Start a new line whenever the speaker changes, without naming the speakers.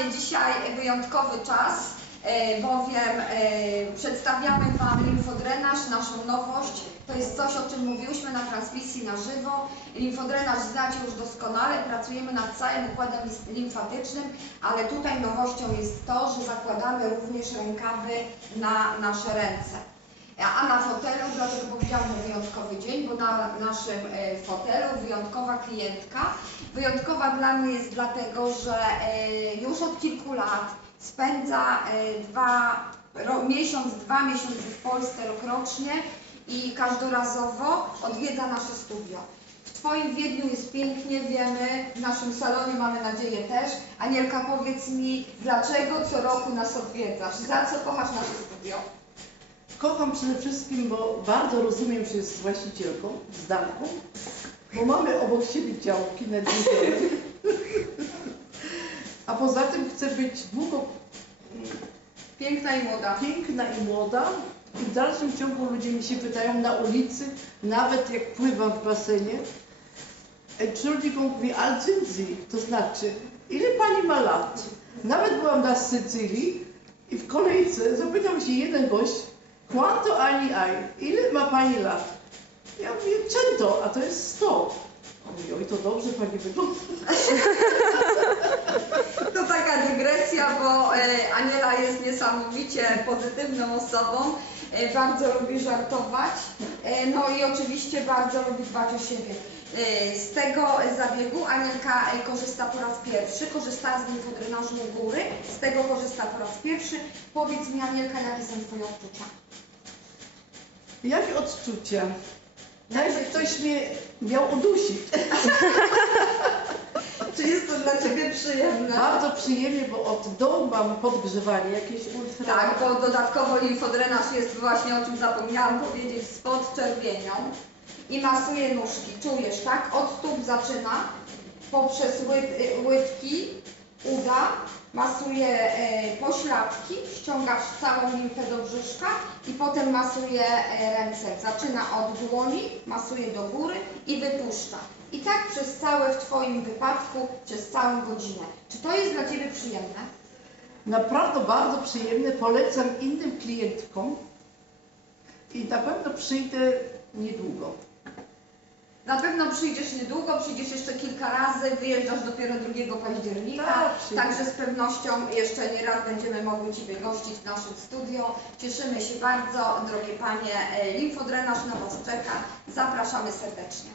Kochanie, dzisiaj wyjątkowy czas, e, bowiem e, przedstawiamy Wam limfodrenaż, naszą nowość. To jest coś, o czym mówiłyśmy na transmisji na żywo. Limfodrenaż znacie już doskonale, pracujemy nad całym układem limfatycznym, ale tutaj nowością jest to, że zakładamy również rękawy na nasze ręce. A na fotelu, dlatego powiedziałam, że wyjątkowy bo na naszym e, fotelu wyjątkowa klientka. Wyjątkowa dla mnie jest dlatego, że e, już od kilku lat spędza e, dwa, ro, miesiąc, dwa miesiące w Polsce rokrocznie i każdorazowo odwiedza nasze studio. W Twoim Wiedniu jest pięknie, wiemy, w naszym salonie mamy nadzieję też. Anielka, powiedz mi, dlaczego co roku nas odwiedzasz? Za co kochasz nasze studio?
Kocham przede wszystkim, bo bardzo rozumiem, że jest właścicielką, zdanką, bo mamy obok siebie działki jeziorem. A poza tym chcę być długo
Piękna i młoda.
piękna i młoda. I w dalszym ciągu ludzie mi się pytają na ulicy, nawet jak pływam w basenie, Entschuldigung, wie alt sind Sie? To znaczy, ile pani ma lat? Nawet byłam na Sycylii i w kolejce zapytał się jeden gość, quanto ani ai? Ile ma pani lat? Ja mówię, cento, a to jest 100. On mówi, oj, to dobrze pani wygląda.
To taka dygresja, bo e, Aniela jest niesamowicie pozytywną osobą, e, bardzo lubi żartować, e, no i oczywiście bardzo lubi dbać o siebie. Z tego zabiegu Anielka korzysta po raz pierwszy, korzysta z limfodrenażu u góry, z tego korzysta po raz pierwszy. Powiedz mi Anielka, jakie są Twoje odczucia?
Jakie odczucia? Jakby ktoś mnie miał udusić.
Czy jest to dla Ciebie przyjemne?
Bardzo przyjemnie, bo od dołu mam podgrzewanie jakieś ultra.
Tak, bo dodatkowo limfodrenaż jest właśnie, o czym zapomniałam powiedzieć, z podczerwienią i masuje nóżki. Czujesz, tak? Od stóp zaczyna, poprzez łyt, y, łydki, uda, masuje e, pośladki, ściągasz całą limfę do brzuszka i potem masuje e, ręce. Zaczyna od dłoni, masuje do góry i wypuszcza. I tak przez całe w Twoim wypadku, przez całą godzinę. Czy to jest dla Ciebie przyjemne?
Naprawdę bardzo przyjemne. Polecam innym klientkom i na pewno przyjdę niedługo.
Na pewno przyjdziesz niedługo, przyjdziesz jeszcze kilka razy, wyjeżdżasz dopiero 2 października,
Tak,
także z pewnością jeszcze nie raz będziemy mogli Ciebie gościć w naszym studio. Cieszymy się bardzo, drogie Panie, e, limfodrenaż na Was czeka, zapraszamy serdecznie.